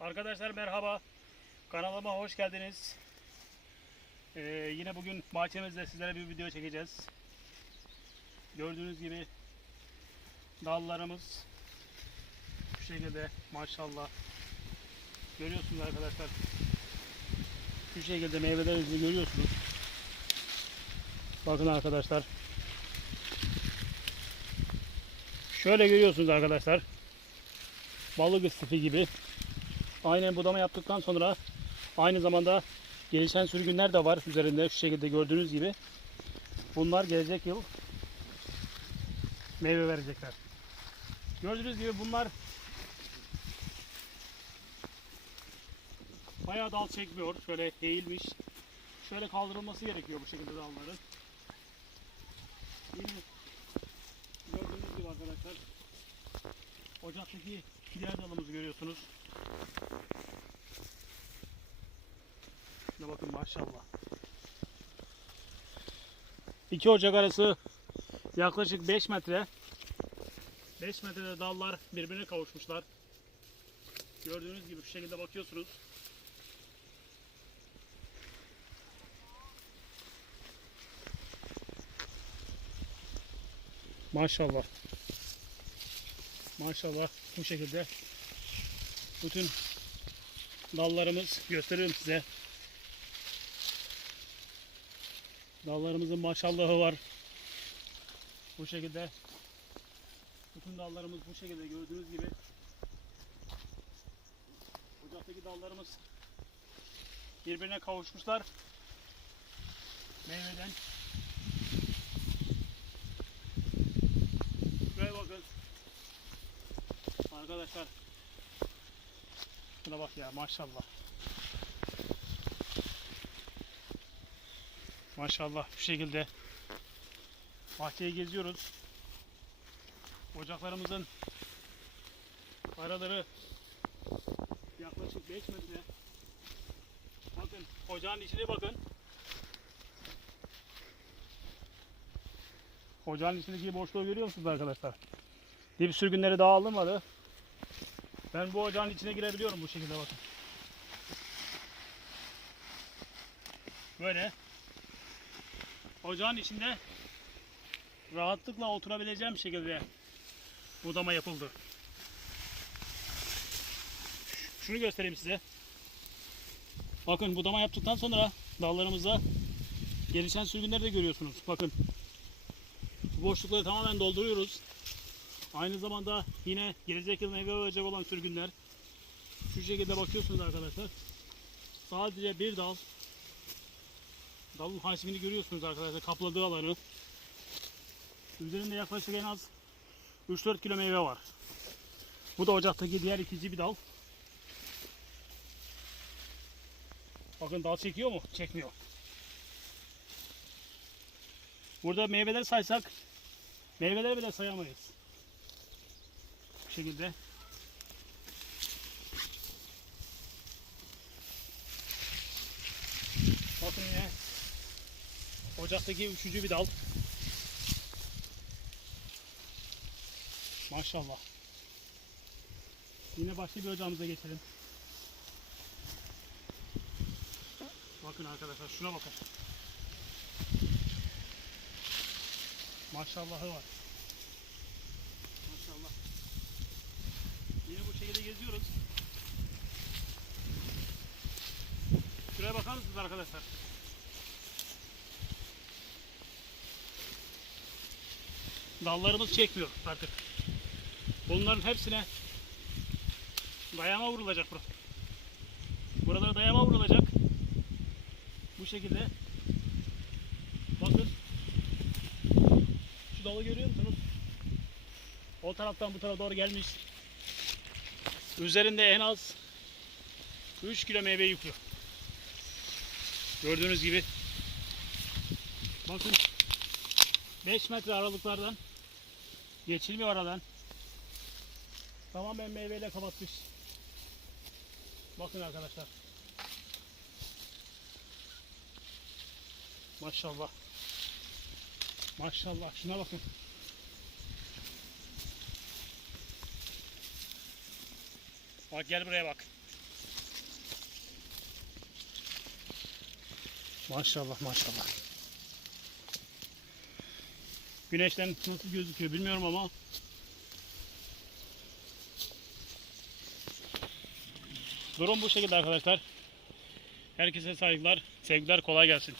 Arkadaşlar merhaba. Kanalıma hoş geldiniz. Ee, yine bugün bahçemizde sizlere bir video çekeceğiz. Gördüğünüz gibi dallarımız şu şekilde maşallah. Görüyorsunuz arkadaşlar. Şu şekilde meyvelerimizi görüyorsunuz. Bakın arkadaşlar. Şöyle görüyorsunuz arkadaşlar. Balık istifi gibi. Aynen budama yaptıktan sonra aynı zamanda gelişen sürgünler de var üzerinde şu şekilde gördüğünüz gibi. Bunlar gelecek yıl meyve verecekler. Gördüğünüz gibi bunlar bayağı dal çekmiyor. Şöyle eğilmiş. Şöyle kaldırılması gerekiyor bu şekilde dalların. Yine gördüğünüz gibi arkadaşlar ocaktaki kiler dalımızı görüyorsunuz. Bakın maşallah. İki ocak arası yaklaşık 5 metre. 5 metrede dallar birbirine kavuşmuşlar. Gördüğünüz gibi şu şekilde bakıyorsunuz. Maşallah. Maşallah bu şekilde bütün dallarımız gösteriyorum size. Dallarımızın maşallahı var. Bu şekilde bütün dallarımız bu şekilde gördüğünüz gibi. Ocaktaki dallarımız birbirine kavuşmuşlar. Meyveden. Şuraya bakın. Arkadaşlar. Şuna bak ya maşallah. Maşallah bu şekilde bahçeyi geziyoruz. Ocaklarımızın araları yaklaşık 5 metre. Bakın ocağın içine bakın. Ocağın içindeki boşluğu görüyor musunuz arkadaşlar? Dip sürgünleri daha alınmadı. Ben bu ocağın içine girebiliyorum bu şekilde bakın. Böyle ocağın içinde rahatlıkla oturabileceğim şekilde budama yapıldı. Şunu göstereyim size. Bakın budama yaptıktan sonra dallarımızda gelişen sürgünleri de görüyorsunuz. Bakın boşlukları tamamen dolduruyoruz. Aynı zamanda yine gelecek yıl meyve verecek olan sürgünler. Şu şekilde bakıyorsunuz arkadaşlar. Sadece bir dal. Dalın hacmini görüyorsunuz arkadaşlar. Kapladığı alanı. Üzerinde yaklaşık en az 3-4 kilo meyve var. Bu da ocaktaki diğer ikinci bir dal. Bakın dal çekiyor mu? Çekmiyor. Burada meyveler saysak meyveleri bile sayamayız. Bu şekilde. Bakın yine ocaktaki üçüncü bir dal. Maşallah. Yine başka bir ocağımıza geçelim. Bakın arkadaşlar şuna bakın. Maşallahı var. Maşallah. Yine bu şekilde geziyoruz. Şuraya bakar mısınız arkadaşlar? Dallarımız çekmiyor artık. Bunların hepsine dayama vurulacak bura. Buralara dayama vurulacak. Bu şekilde. Bakın. Şu dalı görüyor musunuz? O taraftan bu tarafa doğru gelmiş. Üzerinde en az 3 kilo meyve yüklü. Gördüğünüz gibi. Bakın 5 metre aralıklardan Geçilmiyor aradan. Tamamen meyveyle kapatmış. Bakın arkadaşlar. Maşallah. Maşallah. Şuna bakın. Bak gel buraya bak. Maşallah maşallah. Güneşten nasıl gözüküyor bilmiyorum ama Durum bu şekilde arkadaşlar. Herkese saygılar, sevgiler, kolay gelsin.